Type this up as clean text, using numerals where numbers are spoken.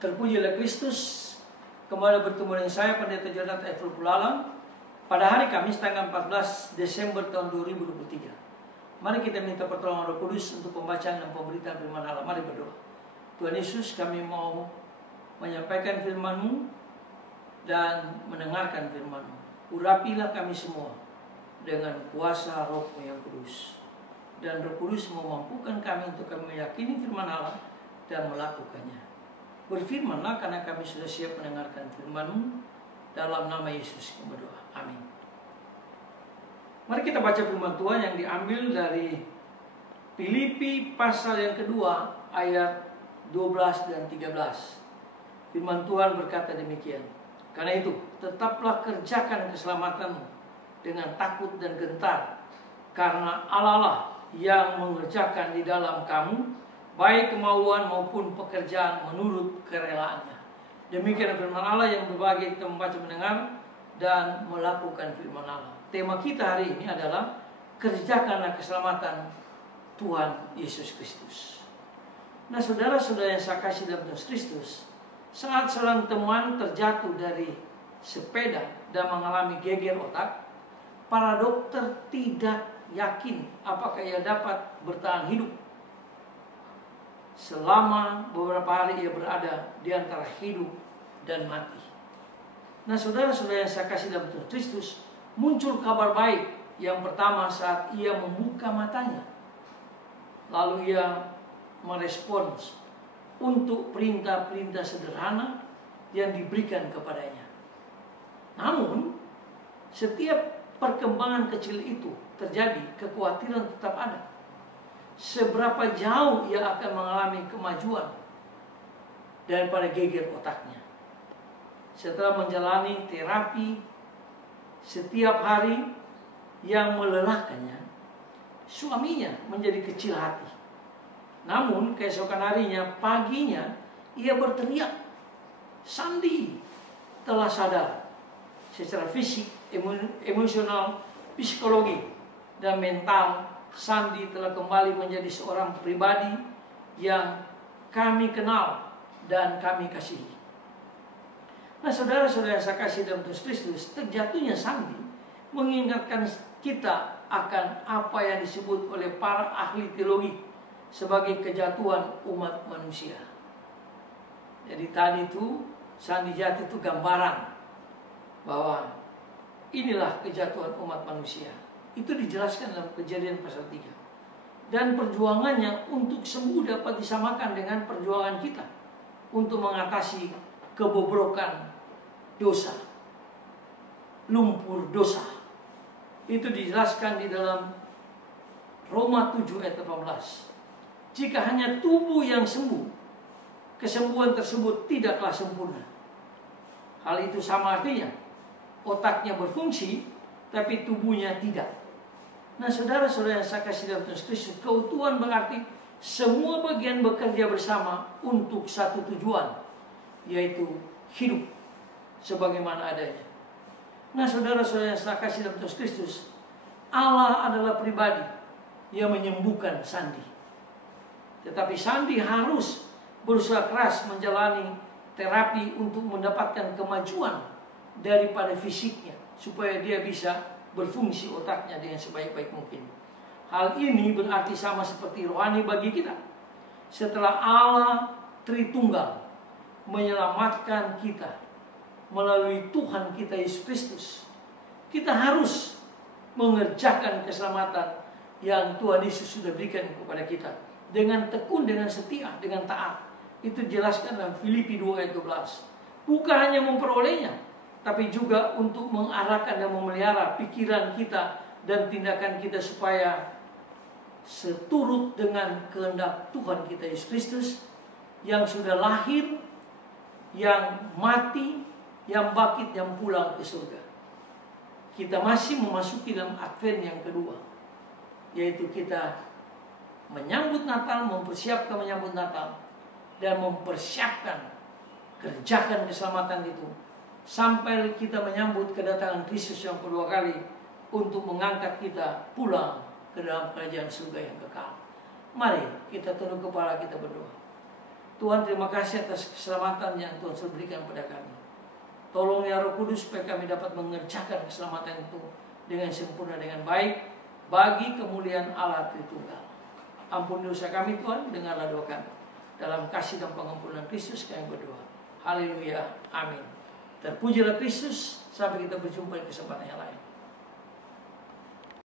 Terpujilah Kristus. Kembali bertemu dengan saya Pendeta Jonathan Ethel Pulalang pada hari Kamis tanggal 14 Desember tahun 2023. Mari kita minta pertolongan Roh Kudus untuk pembacaan dan pemberitaan firman Allah. Mari berdoa. Tuhan Yesus, kami mau menyampaikan firman-Mu dan mendengarkan firman-Mu. Urapilah kami semua dengan kuasa Roh-Mu yang kudus. Dan Roh Kudus memampukan kami untuk kami meyakini firman Allah dan melakukannya. Berfirmanlah karena kami sudah siap mendengarkan firman-Mu. Dalam nama Yesus kami berdoa. Amin. Mari kita baca firman Tuhan yang diambil dari Filipi pasal yang kedua ayat 12 dan 13. Firman Tuhan berkata demikian. Karena itu, tetaplah kerjakan keselamatanmu dengan takut dan gentar, karena Allah lah yang mengerjakan di dalam kamu, baik kemauan maupun pekerjaan menurut kerelaannya. Demikian firman Allah yang berbagi kita membaca, mendengar, dan melakukan firman Allah. Tema kita hari ini adalah kerjakanlah keselamatan Tuhan Yesus Kristus. Nah, saudara-saudara yang saya kasih dalam Yesus Kristus, saat seorang teman terjatuh dari sepeda dan mengalami geger otak, para dokter tidak yakin apakah ia dapat bertahan hidup. Selama beberapa hari ia berada di antara hidup dan mati. Nah, saudara-saudara yang saya kasih dalam Tuhan Kristus, muncul kabar baik. Yang pertama saat ia membuka matanya, lalu ia merespons untuk perintah-perintah sederhana yang diberikan kepadanya. Namun, setiap perkembangan kecil itu terjadi, kekhawatiran tetap ada. Seberapa jauh ia akan mengalami kemajuan daripada geger otaknya. Setelah menjalani terapi setiap hari yang melelahkannya, suaminya menjadi kecil hati. Namun keesokan harinya, paginya, ia berteriak, Sandi telah sadar secara fisik, emosional, psikologi, dan mental. Sandi telah kembali menjadi seorang pribadi yang kami kenal dan kami kasihi. Nah, saudara-saudara saya kasih dalam Yesus Kristus, terjatuhnya Sandi mengingatkan kita akan apa yang disebut oleh para ahli teologi sebagai kejatuhan umat manusia. Jadi tadi itu Sandi jatuh itu gambaran bahwa inilah kejatuhan umat manusia. Itu dijelaskan dalam Kejadian pasal 3. Dan perjuangannya untuk sembuh dapat disamakan dengan perjuangan kita untuk mengatasi kebobrokan dosa, lumpur dosa. Itu dijelaskan di dalam Roma 7 ayat 18. Jika hanya tubuh yang sembuh, kesembuhan tersebut tidaklah sempurna. Hal itu sama artinya, otaknya berfungsi, tapi tubuhnya tidak. Nah, saudara-saudara yang saya kasih dalam Yesus Kristus, keutuhan berarti semua bagian bekerja bersama untuk satu tujuan, yaitu hidup sebagaimana adanya. Nah, saudara-saudara yang saya kasih dalam Yesus Kristus, Allah adalah pribadi yang menyembuhkan Sandi. Tetapi Sandi harus berusaha keras menjalani terapi untuk mendapatkan kemajuan daripada fisiknya, supaya dia bisa berfungsi otaknya dengan sebaik-baik mungkin. Hal ini berarti sama seperti rohani bagi kita. Setelah Allah Tritunggal menyelamatkan kita melalui Tuhan kita Yesus Kristus, kita harus mengerjakan keselamatan yang Tuhan Yesus sudah berikan kepada kita dengan tekun, dengan setia, dengan taat. Itu dijelaskan dalam Filipi 2 ayat 12. Bukan hanya memperolehnya, tapi juga untuk mengarahkan dan memelihara pikiran kita dan tindakan kita supaya seturut dengan kehendak Tuhan kita Yesus Kristus yang sudah lahir, yang mati, yang bangkit, yang pulang ke surga. Kita masih memasuki dalam Advent yang kedua, yaitu kita menyambut Natal, mempersiapkan menyambut Natal, dan mempersiapkan kerjakan keselamatan itu sampai kita menyambut kedatangan Kristus yang kedua kali untuk mengangkat kita pulang ke dalam kerajaan surga yang kekal. Mari kita tunduk kepala, kita berdoa. Tuhan, terima kasih atas keselamatan yang Tuhan sudah berikan pada kami. Tolong ya Roh Kudus supaya kami dapat mengerjakan keselamatan itu dengan sempurna, dengan baik, bagi kemuliaan Allah Tritunggal. Ampuni dosa kami Tuhan, dengarlah doa kami. Dalam kasih dan pengampunan Kristus kami berdoa. Haleluya, amin. Terpujilah Kristus, sampai kita berjumpa di kesempatan yang lain.